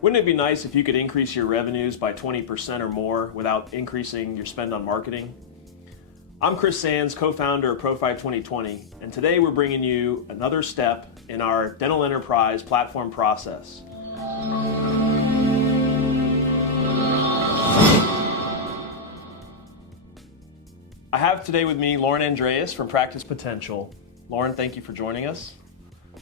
Wouldn't it be nice if you could increase your revenues by 20% or more without increasing your spend on marketing? I'm Chris Sands, co-founder of Profi 2020, and today we're bringing you another step in our dental enterprise platform process. I have today with me Lauren Andreas from Practice Potential. Lauren, thank you for joining us.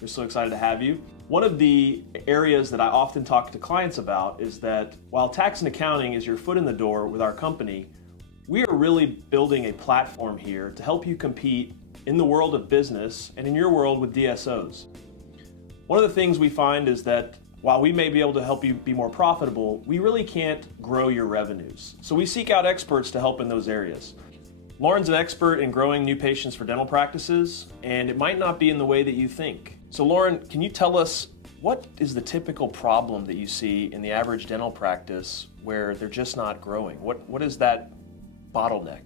We're so excited to have you. One of the areas that I often talk to clients about is that while tax and accounting is your foot in the door with our company, we are really building a platform here to help you compete in the world of business and in your world with DSOs. One of the things we find is that while we may be able to help you be more profitable, we really can't grow your revenues. So we seek out experts to help in those areas. Lauren's an expert in growing new patients for dental practices, and it might not be in the way that you think. So Lauren, can you tell us what is the typical problem that you see in the average dental practice where they're just not growing? What is that bottleneck?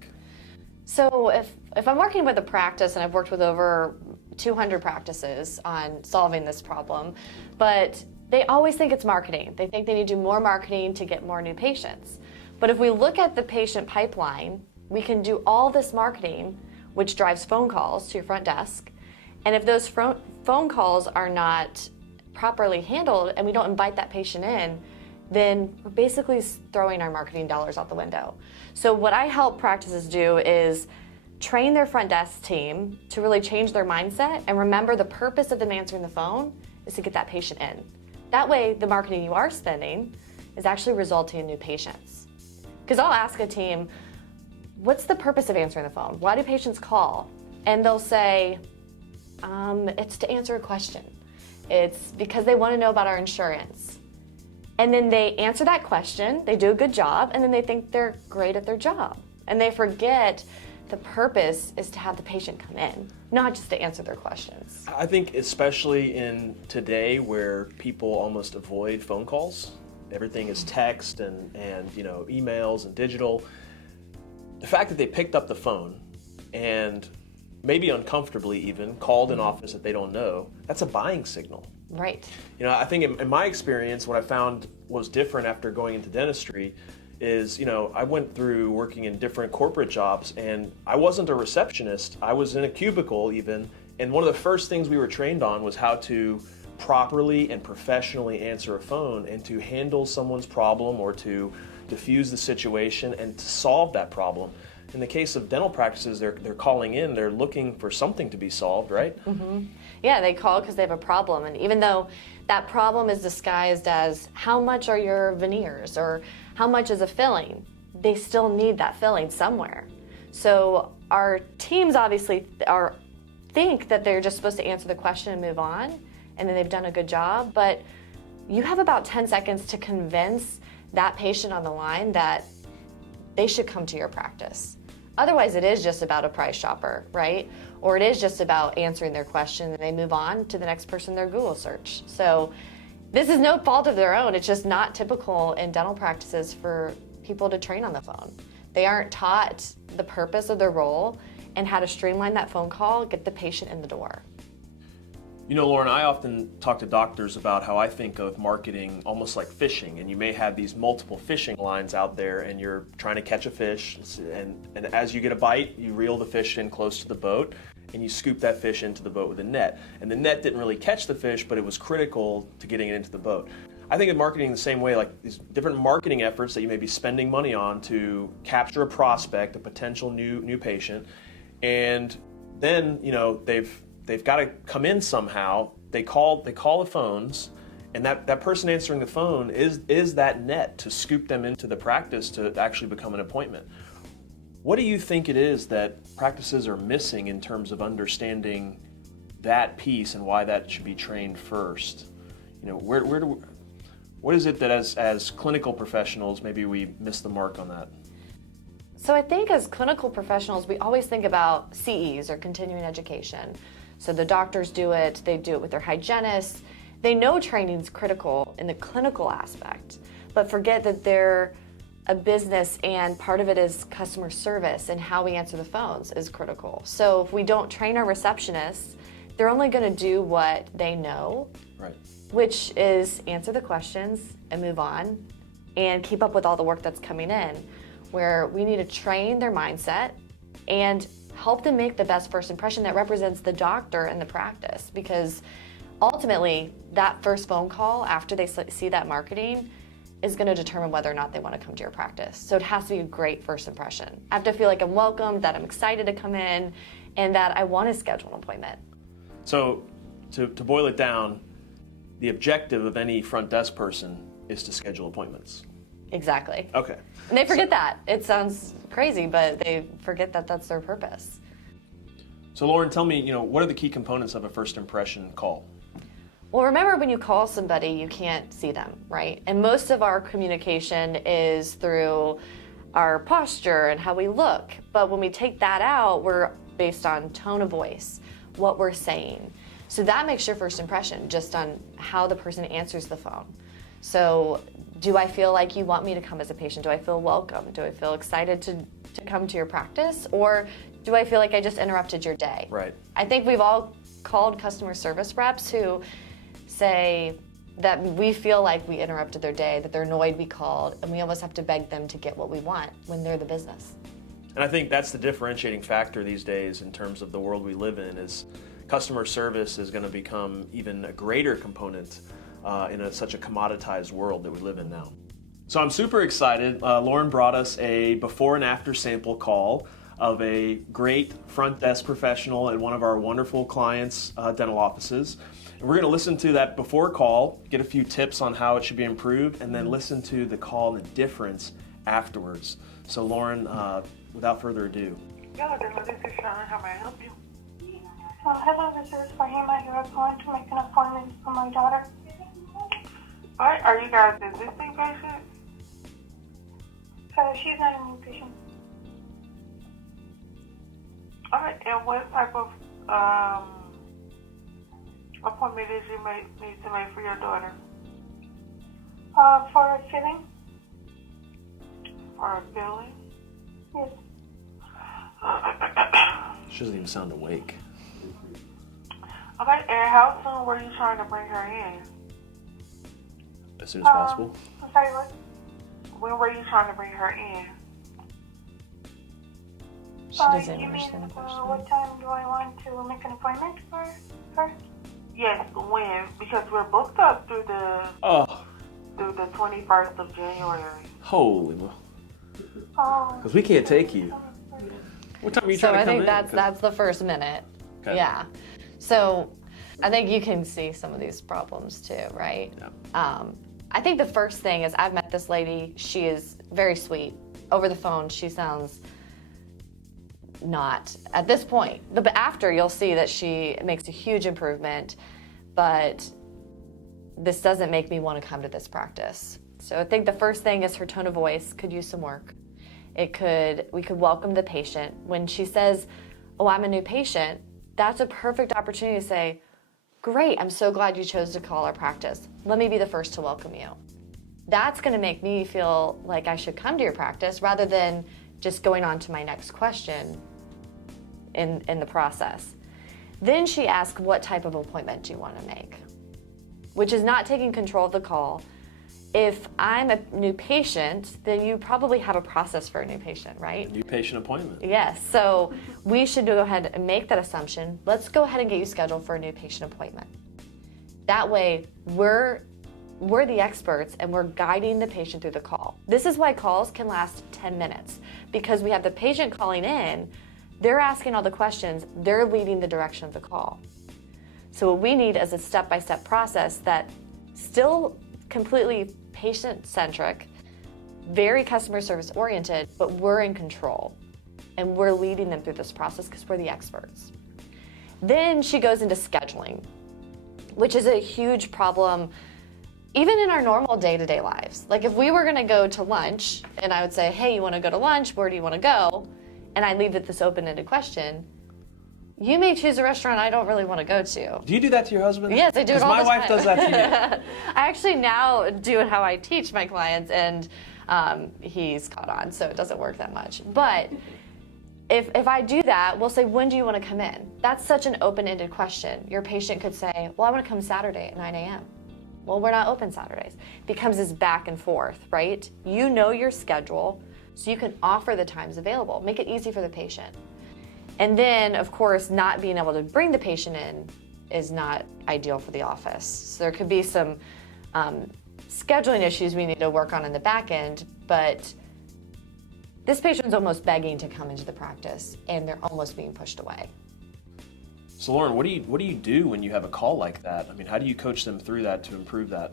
So if I'm working with a practice, and I've worked with over 200 practices on solving this problem, but they always think it's marketing. They think they need to do more marketing to get more new patients. But if we look at the patient pipeline, we can do all this marketing, which drives phone calls to your front desk. And if those phone calls are not properly handled and we don't invite that patient in, then we're basically throwing our marketing dollars out the window. So what I help practices do is train their front desk team to really change their mindset and remember the purpose of them answering the phone is to get that patient in. That way, the marketing you are spending is actually resulting in new patients. Because I'll ask a team, what's the purpose of answering the phone? Why do patients call? And they'll say, it's to answer a question. It's because they want to know about our insurance. And then they answer that question, they do a good job, and then they think they're great at their job. And they forget the purpose is to have the patient come in, not just to answer their questions. I think especially in today where people almost avoid phone calls, everything is text and emails and digital. The fact that they picked up the phone and maybe uncomfortably even called an office that they don't know, that's a buying signal. Right. I think in my experience, what I found was different after going into dentistry is, I went through working in different corporate jobs and I wasn't a receptionist. I was in a cubicle even. And one of the first things we were trained on was how to properly and professionally answer a phone and to handle someone's problem or to diffuse the situation and to solve that problem. In the case of dental practices, they're calling in, they're looking for something to be solved, right? Mm-hmm. Yeah, they call because they have a problem. And even though that problem is disguised as how much are your veneers or how much is a filling, they still need that filling somewhere. So our teams obviously think that they're just supposed to answer the question and move on, and then they've done a good job. But you have about 10 seconds to convince that patient on the line that they should come to your practice. Otherwise, it is just about a price shopper, right? Or it is just about answering their question and they move on to the next person in their Google search. So this is no fault of their own. It's just not typical in dental practices for people to train on the phone. They aren't taught the purpose of their role and how to streamline that phone call, get the patient in the door. Lauren, I often talk to doctors about how I think of marketing almost like fishing, and you may have these multiple fishing lines out there and you're trying to catch a fish, and as you get a bite, you reel the fish in close to the boat and you scoop that fish into the boat with a net. And the net didn't really catch the fish, but it was critical to getting it into the boat. I think of marketing the same way, like these different marketing efforts that you may be spending money on to capture a prospect, a potential new patient, and then they've got to come in somehow. They call the phones, and that person answering the phone is that net to scoop them into the practice to actually become an appointment. What do you think it is that practices are missing in terms of understanding that piece and why that should be trained first? What is it that as clinical professionals maybe we miss the mark on that? So I think as clinical professionals, we always think about CEs or continuing education. So the doctors do it, they do it with their hygienists. They know training's critical in the clinical aspect, but forget that they're a business and part of it is customer service and how we answer the phones is critical. So if we don't train our receptionists they're only going to do what they know, Right. which is answer the questions and move on and keep up with all the work that's coming in, where we need to train their mindset and help them make the best first impression that represents the doctor and the practice. Because ultimately, that first phone call after they see that marketing is going to determine whether or not they want to come to your practice. So it has to be a great first impression. I have to feel like I'm welcomed, that I'm excited to come in, and that I want to schedule an appointment. So to boil it down, the objective of any front desk person is to schedule appointments. Exactly. Okay. And they forget that. It sounds crazy, but they forget that that's their purpose. So Lauren, tell me, what are the key components of a first impression call? Well, remember when you call somebody, you can't see them, right? And most of our communication is through our posture and how we look. But when we take that out, we're based on tone of voice, what we're saying. So that makes your first impression just on how the person answers the phone. So do I feel like you want me to come as a patient? Do I feel welcome? Do I feel excited to come to your practice? Or do I feel like I just interrupted your day? Right. I think we've all called customer service reps who say that we feel like we interrupted their day, that they're annoyed we called, and we almost have to beg them to get what we want when they're the business. And I think that's the differentiating factor these days in terms of the world we live in is customer service is going to become even a greater component in such a commoditized world that we live in now. So I'm super excited. Lauren brought us a before and after sample call of a great front desk professional at one of our wonderful clients' dental offices. And we're going to listen to that before call, get a few tips on how it should be improved, and then listen to the call and the difference afterwards. So Lauren, without further ado. Hello, this is Sean. How may I help you? Hello, this is Fahima. You are calling to make an appointment for my daughter. Alright, are you guys existing patients? She's not a new patient. Alright, and what type of appointment did you need to make for your daughter? For a filling? For a billing? Yes. She doesn't even sound awake. Okay, and how soon were you trying to bring her in? As soon as possible. I'm sorry, what? When were you trying to bring her in? She doesn't You mean, understand the question. what time do I want to make an appointment for her? Yes, when? Because we're booked up through the Oh, 21st of January. holy moly. Oh. Because we can't take you. What time are you So trying I to come think in? that's the first minute. Okay. Yeah. So I think you can see some of these problems too, right? Yeah. I think the first thing is I've met this lady. She is very sweet. Over the phone, she sounds not at this point. But after, you'll see that she makes a huge improvement. But this doesn't make me want to come to this practice. So I think the first thing is her tone of voice could use some work. We could welcome the patient. When she says, "Oh, I'm a new patient," that's a perfect opportunity to say, "Great, I'm so glad you chose to call our practice. Let me be the first to welcome you." That's going to make me feel like I should come to your practice rather than just going on to my next question in the process. Then she asks, "What type of appointment do you want to make?" Which is not taking control of the call. If I'm a new patient, then you probably have a process for a new patient, right? New patient appointment. Yes, so we should go ahead and make that assumption. Let's go ahead and get you scheduled for a new patient appointment. That way, we're the experts and we're guiding the patient through the call. This is why calls can last 10 minutes, because we have the patient calling in, they're asking all the questions, they're leading the direction of the call. So what we need is a step-by-step process that still completely patient-centric, very customer service oriented, but we're in control and we're leading them through this process because we're the experts. Then she goes into scheduling, which is a huge problem even in our normal day-to-day lives. Like if we were gonna go to lunch and I would say, "Hey, you wanna go to lunch? Where do you wanna go?" And I leave it this open-ended question, you may choose a restaurant I don't really want to go to. Do you do that to your husband? Yes, I do it all the time. Because my wife does that to me. I actually now do it how I teach my clients, and he's caught on, so it doesn't work that much. But if I do that, we'll say, when do you want to come in? That's such an open-ended question. Your patient could say, well, I want to come Saturday at 9 a.m. Well, we're not open Saturdays. It becomes this back and forth, right? You know your schedule, so you can offer the times available. Make it easy for the patient. And then, of course, not being able to bring the patient in is not ideal for the office. So there could be some scheduling issues we need to work on in the back end, but this patient's almost begging to come into the practice, and they're almost being pushed away. So Lauren, what do you do when you have a call like that? I mean, how do you coach them through that to improve that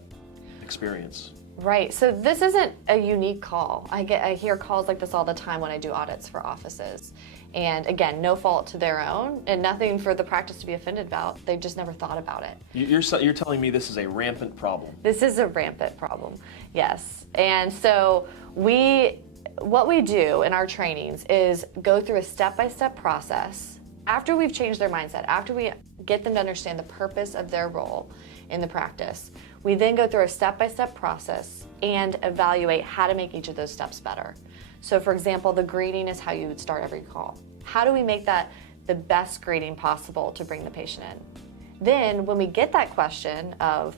experience? Right, so this isn't a unique call. I hear calls like this all the time when I do audits for offices. And again, no fault to their own and nothing for the practice to be offended about. They just never thought about it. You're telling me this is a rampant problem? This is a rampant problem, yes. And so what we do in our trainings is go through a step-by-step process. After we've changed their mindset, after we get them to understand the purpose of their role in the practice, we then go through a step-by-step process and evaluate how to make each of those steps better. So for example, the greeting is how you would start every call. How do we make that the best greeting possible to bring the patient in? Then when we get that question of,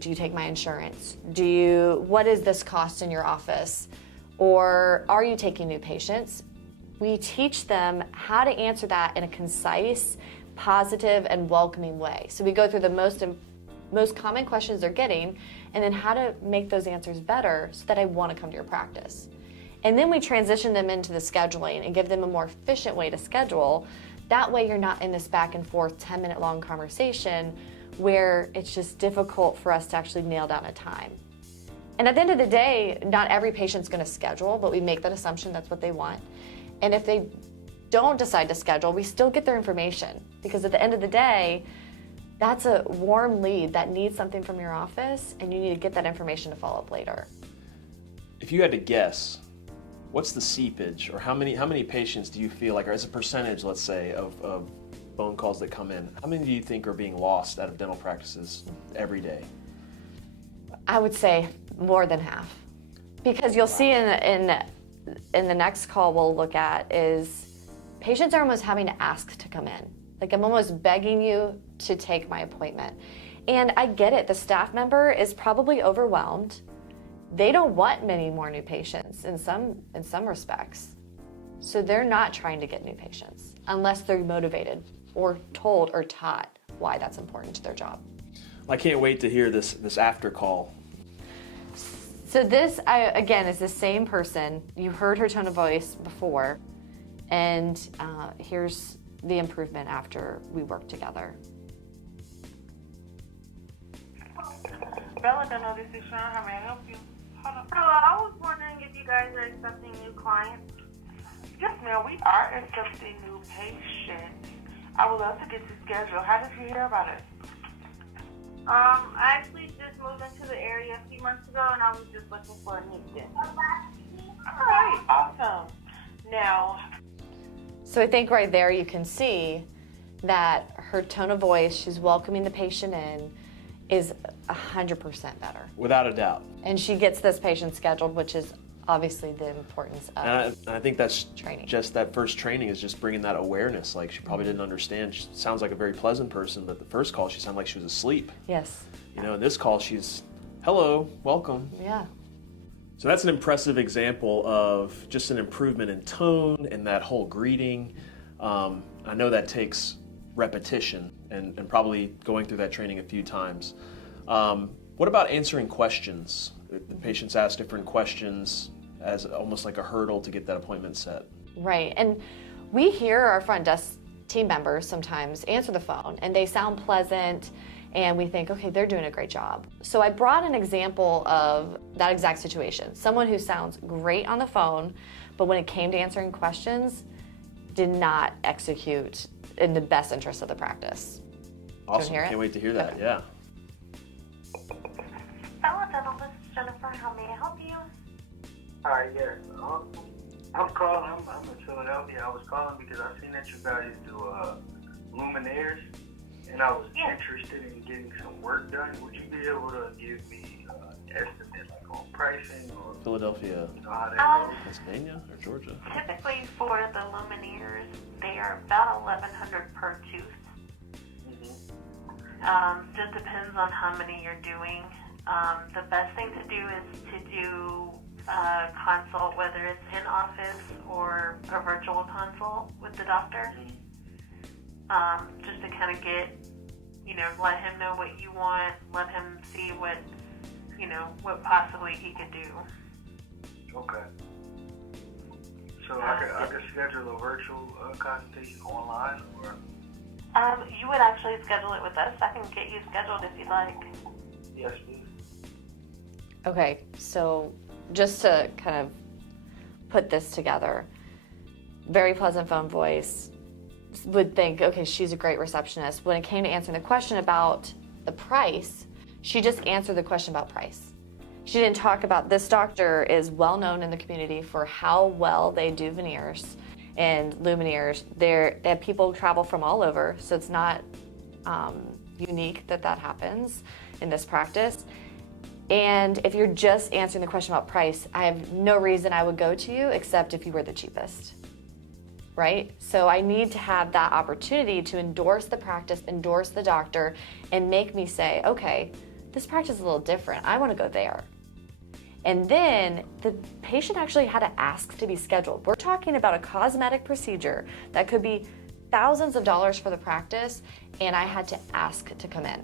do you take my insurance? What is this cost in your office? Or are you taking new patients? We teach them how to answer that in a concise, positive, and welcoming way. So we go through the most common questions they're getting, and then how to make those answers better so that I want to come to your practice. And then we transition them into the scheduling and give them a more efficient way to schedule. That way you're not in this back and forth 10-minute long conversation where it's just difficult for us to actually nail down a time. And at the end of the day, not every patient's going to schedule, but we make that assumption that's what they want. And if they don't decide to schedule, we still get their information, because at the end of the day, that's a warm lead that needs something from your office, and you need to get that information to follow up later. If you had to guess, what's the seepage, or how many patients do you feel like, or as a percentage, let's say, of phone calls that come in, how many do you think are being lost out of dental practices every day? I would say more than half, because you'll see in the next call we'll look at is patients are almost having to ask to come in. Like, I'm almost begging you to take my appointment. And I get it, the staff member is probably overwhelmed. They don't want many more new patients in some respects. So they're not trying to get new patients unless they're motivated or told or taught why that's important to their job. I can't wait to hear this after call. So this, again, is the same person. You heard her tone of voice before, and here's the improvement after we work together. Bella, Dental, this is Sean. How may I help you? Hello, I was wondering if you guys are accepting new clients. Yes, ma'am, we are accepting new patients. I would love to get you scheduled. How did you hear about it? I actually just moved into the area a few months ago, and I was just looking for a new dentist. All right, awesome. Now, so I think right there you can see that her tone of voice, she's welcoming the patient in, is 100% better. Without a doubt. And she gets this patient scheduled, which is obviously the importance of And I think that's training. just that first training is just bringing that awareness. Like, she probably didn't understand. She sounds like a very pleasant person, but the first call she sounded like she was asleep. Yes. You know, in this call she's, hello, welcome. Yeah. So that's an impressive example of just an improvement in tone and that whole greeting. I know that takes repetition and probably going through that training a few times. What about answering questions? The patients ask different questions as almost like a hurdle to get that appointment set. Right. And we hear our front desk team members sometimes answer the phone, and they sound pleasant, and we think, okay, they're doing a great job. So I brought an example of that exact situation. Someone who sounds great on the phone, but when it came to answering questions, did not execute in the best interest of the practice. Awesome. Hear it? Can't wait to hear that. Okay. Yeah. Hello, Dental, this is Jennifer. How may I help you? Hi, yes. I'm calling. I'm in Philadelphia. I was calling because I've seen that you guys do luminaires, and I was interested in getting some work done. Would you be able to give me an estimate, like on price? pricing or Philadelphia, you know how that goes? Pennsylvania, or Georgia? Typically for the lumineers, they are about $1,100 per tooth. Just depends on how many you're doing. The best thing to do is to do a consult, whether it's in office or a virtual consult with the doctor, just to kind of get, let him know what you want, let him see what, what possibly he could do. Okay. So I could schedule a virtual consultation online, or? You would actually schedule it with us. I can get you scheduled if you'd like. Yes, please. Okay, so just to kind of put this together, very pleasant phone voice, would think, okay, she's a great receptionist. When it came to answering the question about the price, she just answered the question about price. She didn't talk about, this doctor is well known in the community for how well they do veneers and lumineers. They have people travel from all over, so it's not unique that happens in this practice. And if you're just answering the question about price, I have no reason I would go to you except if you were the cheapest, right? So I need to have that opportunity to endorse the practice, endorse the doctor, and make me say, okay, this practice is a little different. I want to go there. And then the patient actually had to ask to be scheduled. We're talking about a cosmetic procedure that could be thousands of dollars for the practice, and I had to ask to come in.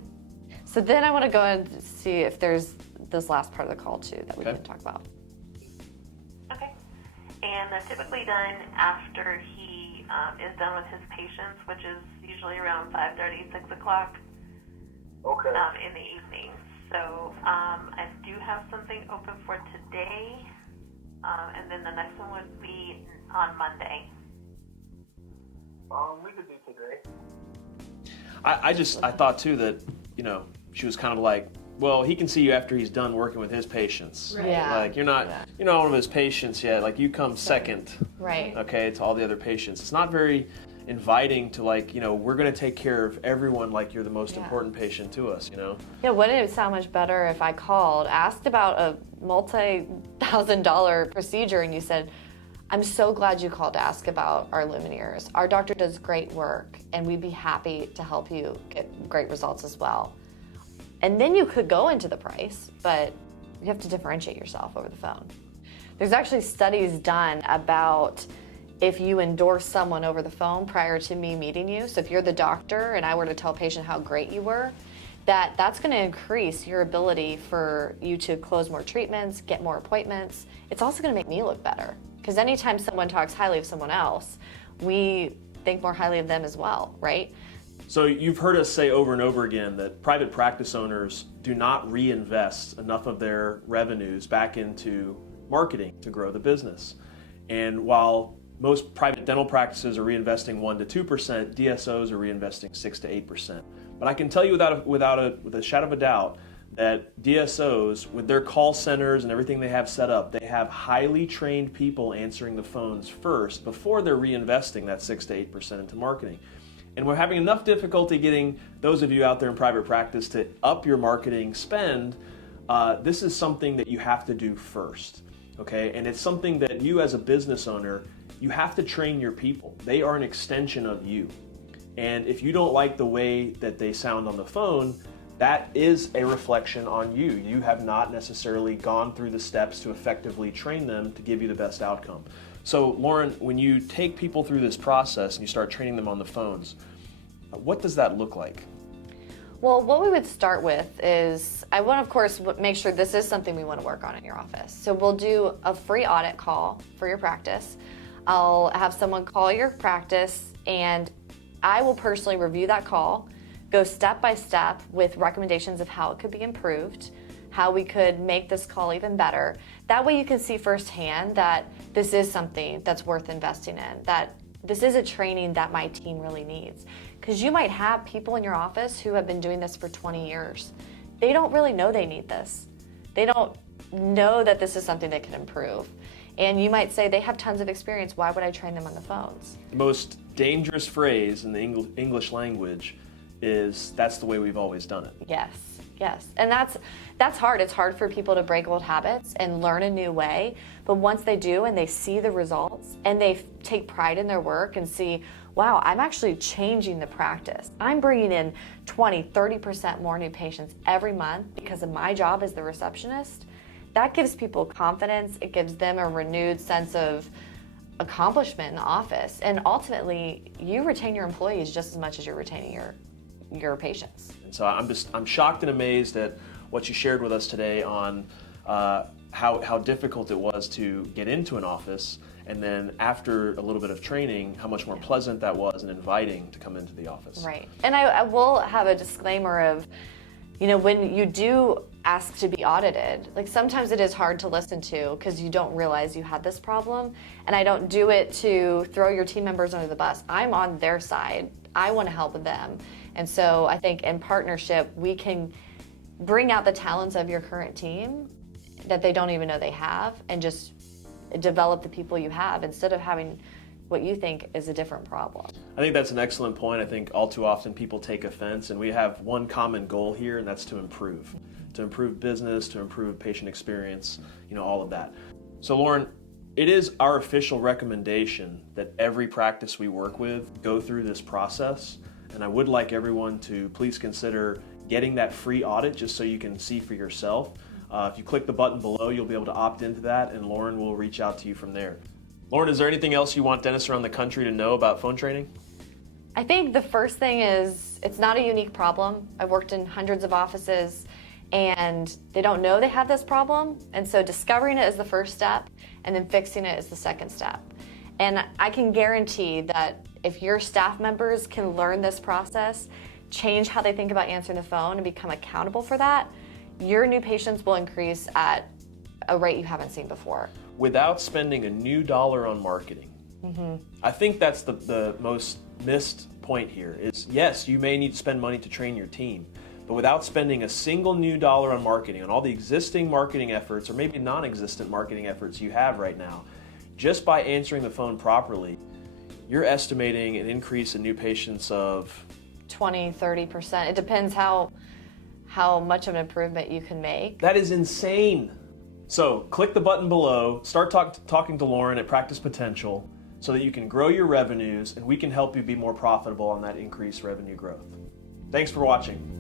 So then I want to go and see if there's this last part of the call too that we can talk about. Okay. And that's typically done after he is done with his patients, which is usually around 5:30, 6 o'clock in the evening. So I do have something open for today, and then the next one would be on Monday. We could do today. I thought too that, she was kind of like, well, he can see you after he's done working with his patients. Right. Yeah. Like you're not one of his patients yet. Like you come second. Right. Okay, to all the other patients. It's not very inviting to we're going to take care of everyone like you're the most important patient to us, Yeah, wouldn't it sound much better if I called, asked about a multi-$1,000 procedure, and you said, I'm so glad you called to ask about our lumineers. Our doctor does great work, and we'd be happy to help you get great results as well. And then you could go into the price, but you have to differentiate yourself over the phone. There's actually studies done about if you endorse someone over the phone prior to me meeting you. So if you're the doctor and I were to tell a patient how great you were, that's going to increase your ability for you to close more treatments, get more appointments. It's also going to make me look better. Because anytime someone talks highly of someone else, we think more highly of them as well, right? So you've heard us say over and over again that private practice owners do not reinvest enough of their revenues back into marketing to grow the business. And while most private dental practices are reinvesting 1% to 2%, DSOs are reinvesting 6% to 8%. But I can tell you with a shadow of a doubt that DSOs, with their call centers and everything they have set up, they have highly trained people answering the phones first before they're reinvesting that 6% to 8% into marketing. And we're having enough difficulty getting those of you out there in private practice to up your marketing spend. This is something that you have to do first, okay? And it's something that you as a business owner, you have to train your people. They are an extension of you. And if you don't like the way that they sound on the phone, that is a reflection on you. You have not necessarily gone through the steps to effectively train them to give you the best outcome. So Lauren, when you take people through this process and you start training them on the phones, what does that look like? Well, what we would start with is, I want to, of course, make sure this is something we want to work on in your office. So we'll do a free audit call for your practice. I'll have someone call your practice, and I will personally review that call, go step by step with recommendations of how it could be improved, how we could make this call even better. That way you can see firsthand that this is something that's worth investing in, that this is a training that my team really needs. Because you might have people in your office who have been doing this for 20 years. They don't really know they need this. They don't know that this is something that can improve. And you might say they have tons of experience, why would I train them on the phones? The most dangerous phrase in the English language is, that's the way we've always done it. Yes. Yes, and that's hard. It's hard for people to break old habits and learn a new way. But once they do and they see the results and they take pride in their work and see, wow, I'm actually changing the practice. I'm bringing in 20, 30% more new patients every month because of my job as the receptionist. That gives people confidence. It gives them a renewed sense of accomplishment in the office. And ultimately, you retain your employees just as much as you're retaining your patients. And so I'm shocked and amazed at what you shared with us today on how difficult it was to get into an office, and then after a little bit of training, how much more pleasant that was and inviting to come into the office. Right. And I will have a disclaimer of, when you do ask to be audited, like sometimes it is hard to listen to because you don't realize you had this problem. And I don't do it to throw your team members under the bus. I'm on their side. I want to help them. And so I think in partnership, we can bring out the talents of your current team that they don't even know they have, and just develop the people you have instead of having what you think is a different problem. I think that's an excellent point. I think all too often people take offense, and we have one common goal here, and that's to improve business, to improve patient experience, all of that. So Lauren, it is our official recommendation that every practice we work with go through this process. And I would like everyone to please consider getting that free audit just so you can see for yourself. If you click the button below, you'll be able to opt into that, and Lauren will reach out to you from there. Lauren, is there anything else you want dentists around the country to know about phone training? I think the first thing is it's not a unique problem. I've worked in hundreds of offices and they don't know they have this problem. And so discovering it is the first step, and then fixing it is the second step. And I can guarantee that if your staff members can learn this process, change how they think about answering the phone, and become accountable for that, your new patients will increase at a rate you haven't seen before. Without spending a new dollar on marketing. I think that's the most missed point here is, yes, you may need to spend money to train your team, but without spending a single new dollar on marketing, on all the existing marketing efforts, or maybe non-existent marketing efforts you have right now, just by answering the phone properly, you're estimating an increase in new patients of 20, 30%. It depends how much of an improvement you can make. That is insane. So click the button below, start talking to Lauren at Practice Potential so that you can grow your revenues, and we can help you be more profitable on that increased revenue growth. Thanks for watching.